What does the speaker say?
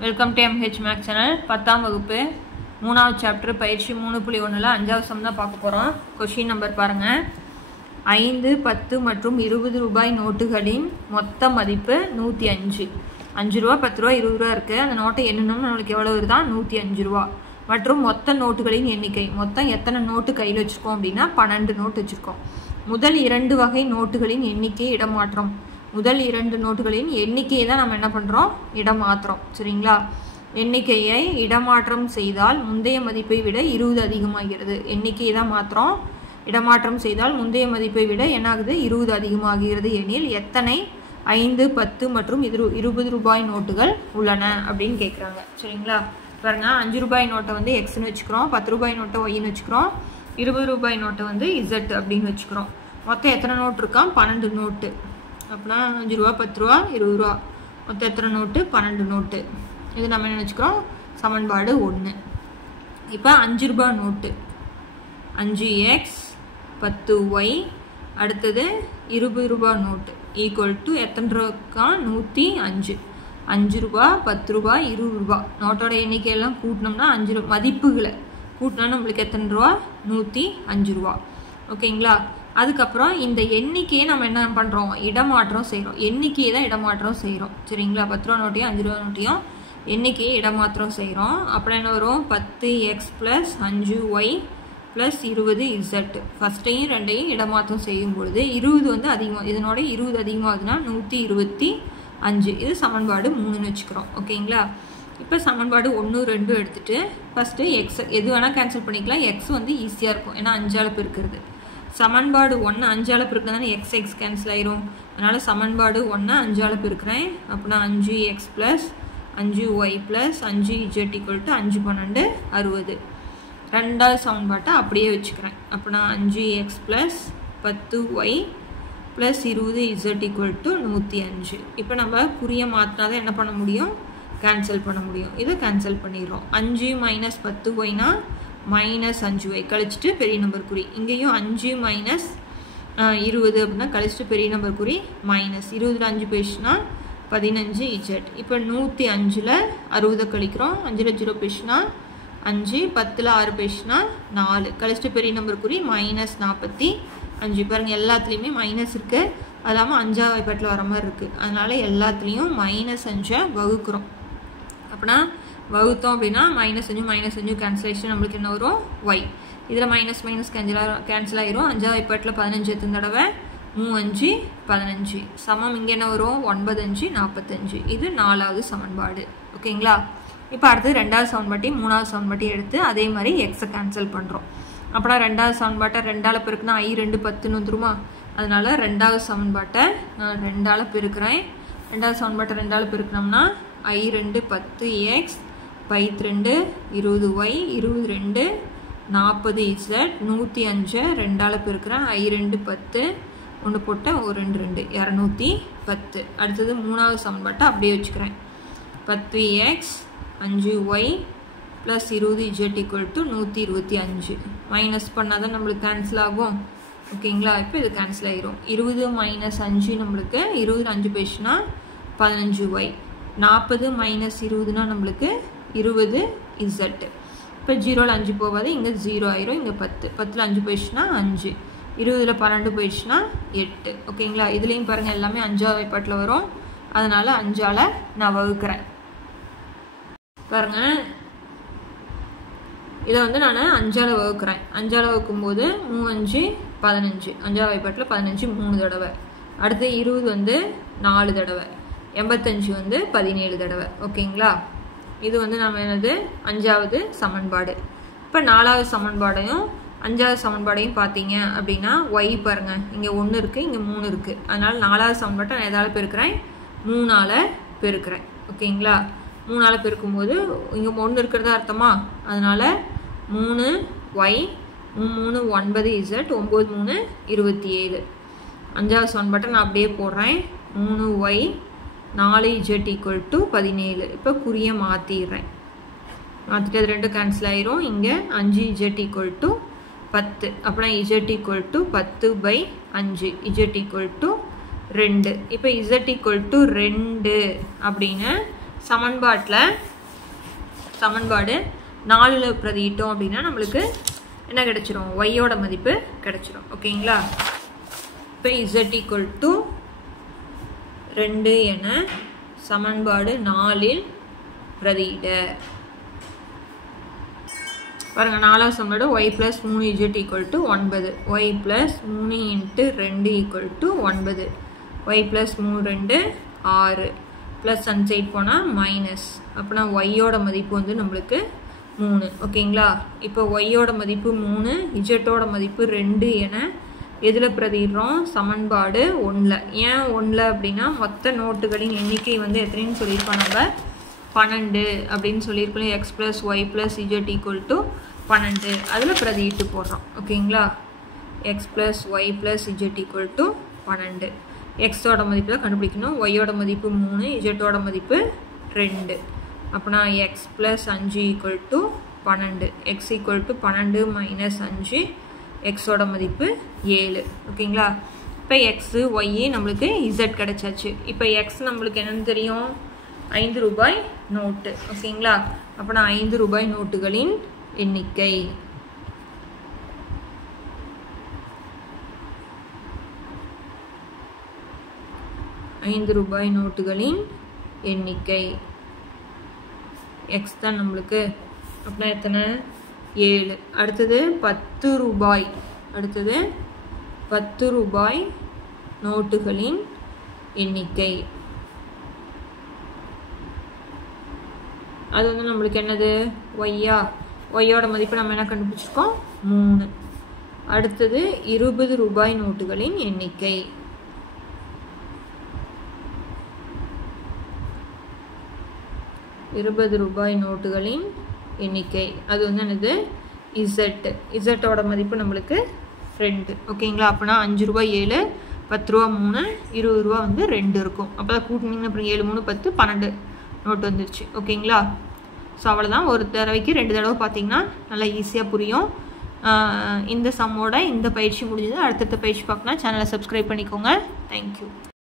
Welcome to MH Max channel. 10ஆம் வகுப்பு 3வது சாப்டர் பயிற்சி 3.1ல 5வது சம் தான் பார்க்க போறோம். क्वेश्चन நம்பர் பாருங்க. 5, 10 மற்றும் 20 ரூபாய் நோட்டுகளின் மொத்த மதிப்பு 105. 5 ரூபாய், 10 ரூபாய், 20 ரூபாய் இருக்கு. அந்த நோட்டை எண்ணணும் நமக்கு எவ்வளவு வருதா? 105 ரூபாய். மற்றும் மொத்த நோட்டுகளின் எண்ணிக்கை. மொத்தம் எத்தனை நோட்டு கையில் வச்சிருக்கோம் அப்படின்னா 12 நோட்டு வச்சிருக்கோம். முதல் 2 வகை நோட்டுகளின் எண்ணிக்கை இடமாற்றம். முதல் 2 நோட்டுகளின் எண்ணிக்கையை தான் நம்ம என்ன பண்ணுறோம்? இடமாற்றுறோம். சரிங்களா? எண்ணிக்கையை இடமாற்றம் செய்தால் முந்தைய மதிப்பை விட 20 அதிகமாகிறது. எண்ணிக்கையை தான் மாத்திரம் இடமாற்றம் செய்தால் முந்தைய மதிப்பை விட என்ன ஆகுது? 20 அதிகமாகிறது எனில் எத்தனை 5, 10 மற்றும் 20 ரூபாய் நோட்டுகள் உள்ளன அப்படின்னு கேட்குறாங்க. சரிங்களா? பாருங்க, 5 ரூபாய் நோட்டை வந்து எக்ஸ்ன்னு வச்சுக்கிறோம், 10 ரூபாய் நோட்டை ஒய்ன்னு வச்சுக்கிறோம், 20 ரூபாய் நோட்டை வந்து இசட் அப்படின்னு வச்சுக்கிறோம். மொத்தம் எத்தனை நோட்டு இருக்கான்? 12 நோட்டு. அப்படின்னா 5 ரூபா, 10 ரூபா, 20 ரூபா, மொத்தம் எத்தனை நோட்டு? 12 நோட்டு. இது நம்ம என்ன வச்சுக்கிறோம்? சமன்பாடு 1. இப்போ 5 ரூபா நோட்டு 5x 10y, அடுத்தது 20 ரூபா நோட்டு ஈக்குவல் டு எத்தனை ரூபாய்க்கா? 105. 5 ரூபா, 10 ரூபா, 20 ரூபா நோட்டோட எண்ணிக்கையெல்லாம் கூட்டினோம்னா 5 ரூபா மதிப்புகளை கூட்டினா நம்மளுக்கு எத்தனை ரூபா? 105 ரூபா. ஓகேங்களா? அதுக்கப்புறம் இந்த எண்ணிக்கையை நம்ம என்ன பண்ணுறோம்? இடமாற்றம் செய்கிறோம். எண்ணிக்கையை தான் இடமாற்றம் செய்கிறோம். சரிங்களா? 10 ரூபா நோட்டையும் 5 ரூபா நோட்டையும் எண்ணிக்கையை இடமாற்றம் செய்கிறோம். அப்புறம் என்ன வரும்? 10x + 5y + 20z. ஃபஸ்ட்டையும் ரெண்டையும் இடமாற்றம் செய்யும் பொழுது 20 வந்து அதிகம், இதனோட 20 அதிகமாகுதுன்னா 125. இது சமன்பாடு 3ன்னு வச்சுக்கிறோம். ஓகேங்களா? இப்போ சமன்பாடு 1, 2 எடுத்துகிட்டு ஃபஸ்ட்டு எக்ஸ் எது வேணால் கேன்சல் பண்ணிக்கலாம். எக்ஸ் வந்து ஈஸியாக இருக்கும், ஏன்னா 5ஆல் பெருக்கிறது. சமன்பாடு 1 5ஆல் பெருக்கிறதானே எக்ஸ் கேன்சல் ஆயிரும். அதனால் சமன்பாடு 1 5ஆல் பெருக்கிறேன். அப்படின்னா 5x + 5y + 5z = 5 12 60. ரெண்டாவது சமன்பாட்டை அப்படியே வச்சுக்கிறேன். அப்படின்னா 5x + 10y + 20z = 105. இப்போ நம்ம குறிய மாற்றினா தான் என்ன பண்ண முடியும்? கேன்சல் பண்ண முடியும். இதை கேன்சல் பண்ணிடுறோம். 5 - 10yனா -5y கழிச்சிட்டு பெரிய நம்பர் குறி. இங்கேயும் 5 - 20 அப்படின்னா கழிச்சிட்டு பெரிய நம்பர் குறி -20ல் 5 போயிடுச்சுன்னா 15z. இப்போ 105ல் 60 கழிக்கிறோம். 5ல் 0 போயிடுச்சுன்னா 5, 10ல் 6 போயிடுச்சுன்னா 4 கழிச்சிட்டு பெரிய நம்பர் குறி -45. பாருங்கள், எல்லாத்துலேயுமே மைனஸ் இருக்குது. அது இல்லாமல் 5ஆம் வாய்ப்பாட்டில் வர மாதிரி இருக்குது. அதனால் எல்லாத்துலேயும் -5 வகுக்கிறோம். அப்படின்னா வகுத்தோம் அப்படின்னா -5 கேன்சலேஷன் நம்மளுக்கு என்ன வரும்? y. இதில் மைனஸ் கேன்சல் ஆயிரும். 5ஆம் வாய்ப்பாட்டில் 15 எத்தனை தடவை? 3 5 15. சமம் இங்கே என்ன வரும்? 9 5 45. இது 4வது சமன்பாடு. ஓகேங்களா? இப்போ அடுத்து 2வது சமன்பாட்டையும் 3வது சமன்பாட்டையும் எடுத்து அதே மாதிரி எக்ஸை கேன்சல் பண்ணுறோம். அப்படின்னா 2வது சமன்பாட்டை 2ஆல் பெருக்குனா i2 10ன்னு வந்துருமா? அதனால் 2வது சமன்பாட்டை நான் 2ஆல் பெருக்கிறேன். 2வது சமன்பாட்டை 2ஆல் பெருக்கினோம்னா i2 10x /2 20y 22 40z 105 2ஆல் பெருக்கிறேன். i2 10 ஒன்று போட்டேன், 1 2 210. அடுத்தது 3வது சமன்பாட்டை அப்படியே வச்சுக்கிறேன். 10x 5y + 20z = 125. மைனஸ் பண்ணால் தான் நம்மளுக்கு கேன்சல் ஆகும். ஓகேங்களா? இப்போ இது கேன்சல் ஆகிரும். 20 - 5 நம்மளுக்கு 20 5 போயிடுச்சுன்னா 15y. 40 - 20னா நம்மளுக்கு 20z. இப்போ 0ல் 5 போகாது, இங்கே 0 ஆயிரும். இங்கே 10, 10ல் 5 போயிடுச்சுன்னா 5, 20ல் 12 போயிடுச்சுன்னா 8. ஓகேங்களா? இதுலேயும் பாருங்கள், எல்லாமே 5ஆம் வாய்ப்பாட்டில் வரும். அதனால் 5ஆல் நான் வகுக்கிறேன். பாருங்கள், இதை வந்து நான் 5ஆல் வகுக்கிறேன். 5ஆல் வகுக்கும்போது 3 5 15. 5ஆம் வாய்ப்பாட்டில் 15 3 தடவை. அடுத்து 20 வந்து 4 தடவை. 85 வந்து 17 தடவை. ஓகேங்களா? இது வந்து நம்ம என்னது? 5வது சமன்பாடு. இப்போ 4வது சமன்பாடையும் 5வது சமன்பாடையும் பார்த்தீங்க அப்படின்னா y பாருங்கள், இங்கே 1 இருக்குது, இங்கே 3 இருக்குது. அதனால் 4வது சமன்பாட்டை நான் எதால் பெருக்கிறேன்? 3ஆல் பெருக்கிறேன். ஓகேங்களா? 3ஆல் பெருக்கும்போது இங்கே 1 இருக்கிறதா அர்த்தமா? அதனால் 3y 3 9z 9 3 27. 5வது சமன்பாட்டை நான் அப்படியே போடுறேன். 3y 4z = 17. இப்போ குறிய மாற்றிடுறேன். மாற்றிட்டு அது 2 கேன்சல் ஆயிரும். இங்கே 5z = 10. அப்படின்னா z = 10/5. z = 2. இப்போ z = 2 அப்படின்னு சமன்பாடு 4ல் பிரதியிட்டோம் அப்படின்னா நம்மளுக்கு என்ன கிடைச்சிரும்? ஒய்யோட மதிப்பு கிடைச்சிரும். ஓகேங்களா? இப்போ z = 2 என சமன்பாடு 4ல் பிரதியிட. பாருங்க, 4வது சமன்பாடு y + 3z = 9. y + 3 × 2 = 9. y + 3 2 6 plus and side போனால் மைனஸ். அப்படின்னா ஒய்யோட மதிப்பு வந்து நம்மளுக்கு 3. ஓகேங்களா? இப்போ ஒய்யோட மதிப்பு 3, இஜட்டோட மதிப்பு 2 என எதில் பிரதிடுறோம்? சமன்பாடு 1ல். ஏன் 1ல் அப்படின்னா மொத்த நோட்டுகளின் எண்ணிக்கை வந்து எத்தனைன்னு சொல்லியிருக்கோம்? நம்ம 12 அப்படின்னு சொல்லியிருக்கோம். x + y + z = 12. அதில் பிரதியிட்டு போடுறோம். ஓகேங்களா? x + y + z = 12. எக்ஸோட மதிப்பு தான் கண்டுபிடிக்கணும். ஒய்யோட மதிப்பு 3, இஜட்டோட மதிப்பு 2. அப்படின்னா x + 5 = 12. x = 12 - 5. எக்ஸோட மதிப்பு 7. ஓகேங்களா? இப்போ எக்ஸு ஒய்யு நம்மளுக்கு இசட் கிடச்சாச்சு. இப்போ எக்ஸ் நம்மளுக்கு என்னென்னு தெரியும்? 5 ரூபாய் நோட்டு. ஓகேங்களா? அப்படின்னா 5 ரூபாய் நோட்டுகளின் எண்ணிக்கை. ரூபாய் நோட்டுகளின் எண்ணிக்கை எக்ஸ் தான் நம்மளுக்கு. அப்படின்னா எத்தனை? 7. அடுத்தது 10 ரூபாய். அடுத்தது 10 ரூபாய் நோட்டுகளின் எண்ணிக்கை. அது வந்து நம்மளுக்கு என்னது? ஒய்யா. ஒய்யோட மதிப்பு நம்ம என்ன கண்டுபிடிச்சிருக்கோம்? 3. அடுத்தது 20 ரூபாய் நோட்டுகளின் எண்ணிக்கை. 20 ரூபாய் நோட்டுகளின் எண்ணிக்கை. அது வந்து என்னது? இசட். இசட்டோட மதிப்பு நம்மளுக்கு 2. ஓகேங்களா? அப்படின்னா 5 ரூபாய் 7, 10 ரூபா 3, 20 ரூபா வந்து 2 இருக்கும். அப்போ தான் கூட்டினீங்கன்னா அப்புறம் 7 3 10 12 நோட்டு வந்துருச்சு. ஓகேங்களா? ஸோ அவ்வளோதான். ஒரு தடவைக்கு 2 தடவை பார்த்தீங்கன்னா நல்லா ஈஸியாக புரியும். இந்த சம்மோட இந்த பயிற்சி முடிஞ்சது. அடுத்தடுத்த பயிற்சி பார்க்கணும். சேனலை சப்ஸ்கிரைப் பண்ணிக்கோங்க. தேங்க்யூ.